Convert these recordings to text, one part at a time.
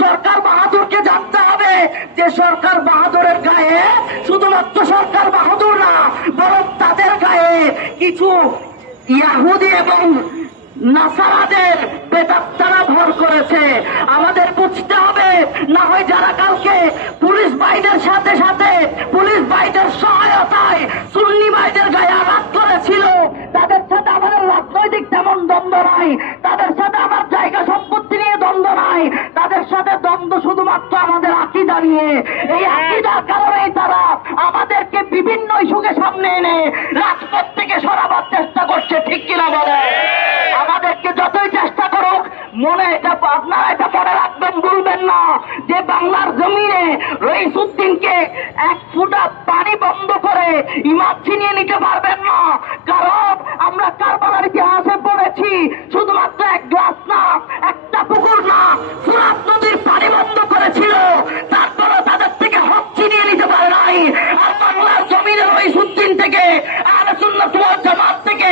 সরকার বাহাদুরকে জানতে হবে যে সরকার বাহাদুরের গায়ে শুধুমাত্র সরকার বাহাদুর না, বরং তাদের গায়ে কিছু ইয়াহুদি এবং নাসারাদের বেদাত্তারা ভর করেছে। আমাদের বুঝতে হবে, না হয় যারা কালকে পুলিশ ভাইদের সাথে সাথে পুলিশ ভাইদের সহায়তায় সুন্নি ভাইদের গায়ে আঘাত করেছিল, তাদের সাথে আমাদের রাজনৈতিক তেমন দ্বন্দ্ব নাই, তাদের সাথে আমার জায়গা সম্পত্তি নিয়ে দ্বন্দ্ব নাই, তাদের সাথে দ্বন্দ্ব শুধুমাত্র আমাদের আকীদা নিয়ে। এই আকীদার কারণেই তারা আমাদেরকে বিভিন্ন ইস্যুকে সামনে এনে রাজপথ থেকে সরাবার চেষ্টা করছে, ঠিক কিনা বলে? আমাদেরকে যতই চেষ্টা করুক, মনে আপনারা এটা মনে রাখবেন, ভুলবেন না যে বাংলার জমিনে রইসুদ্দিনকে এক ফুটা পানি বন্ধ করে ইমাম ছিনিয়ে নিতে পারবেন না। কারণ আমরা কারবালার ইতিহাসে পড়েছি, শুধুমাত্র এক গ্লাস না, একটা পুকুর না, ফুরাত নদীর পানি বন্ধ করেছিল, তারপরে তাদের থেকে হক ছিনিয়ে নিতে পারে নাই। আর বাংলার জমিনে রইসুদ্দিন থেকে আহলে সুন্নাত ওয়াল জামাত থেকে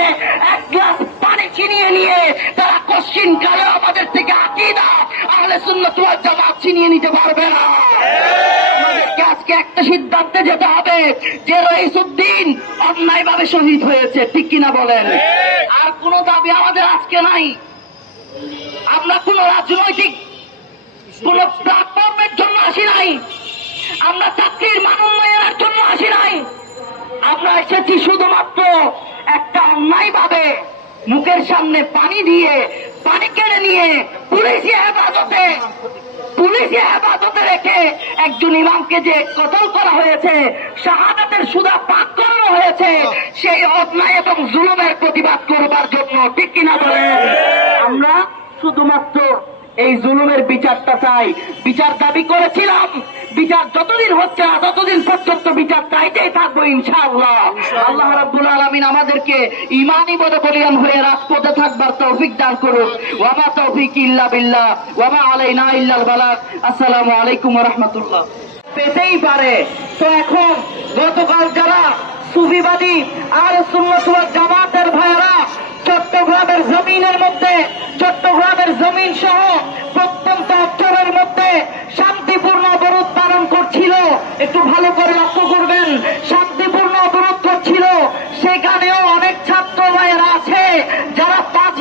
এক গ্লাস পানি ছিনিয়ে নিয়ে তারা কোশ্চিন কালে আমাদের থেকে আকীদা আহলে সুন্নাত ওয়াল জামাত ছিনিয়ে নিতে পারবে না। আমাদেরকে আজকে একটা সিদ্ধান্তে যেতে হবে যে রইসুদ্দিন অন্যায়ভাবে শহীদ হয়েছে, ঠিক কিনা বলেন? আর কোন দাবি আমাদের আজকে নাই। আমরা কোন রাজনৈতিক কোন প্ল্যাটফর্মের জন্য আসি নাই, আমরা চাকরির মান উন্নয়নের জন্য আসি নাই। আমরা এসেছি শুধুমাত্র একটা অন্যায় ভাবে মুখের সামনে পানি দিয়ে পানি কেড়ে নিয়ে পুলিশি হেফাজতে রেখে একজন ইমামকে যে কতল করা হয়েছে, শাহাদাতের সুদা পাক করানো হয়েছে, সেই অন্যায় এবং জুলুমের প্রতিবাদ করবার জন্য, ঠিক কিনা বলেন? আমরা শুধুমাত্র এই জুলুমের বিচারটা চাই। বিচার দাবি করেছিলাম, বিচার যতদিন হচ্ছে না ততদিন পর্যন্ত বিচার চাইতেই থাকবো ইনশাআল্লাহ। আল্লাহ রাব্বুল আলামিন আমাদেরকে ঈমানি বোধে বলিয়ান হয়ে রাজপথে থাকবার তৌফিক দান করুক। ওয়া মা তৌফিক ইল্লা বিল্লাহ ওয়া মা আলাইনা ইল্লাল বালাগ। আসসালামু আলাইকুম ওয়া রাহমাতুল্লাহ। পেতেই পারে তো এখন গতকাল যারা সুফিবাদী আহলে সুন্নাত ওয়াল জামাতের ভাইরা চট্টগ্রামের জমিনের মধ্যে, চট্টগ্রামের জমিন সহ প্রত্যন্ত অঞ্চলের মধ্যে শান্তিপূর্ণ অবরোধ পালন করছিল, একটু ভালো করে লক্ষ্য করবেন, শান্তিপূর্ণ অবরোধ করছিল, সেখানেও অনেক ছাত্র ভাইয়েরা আছে যারা ৫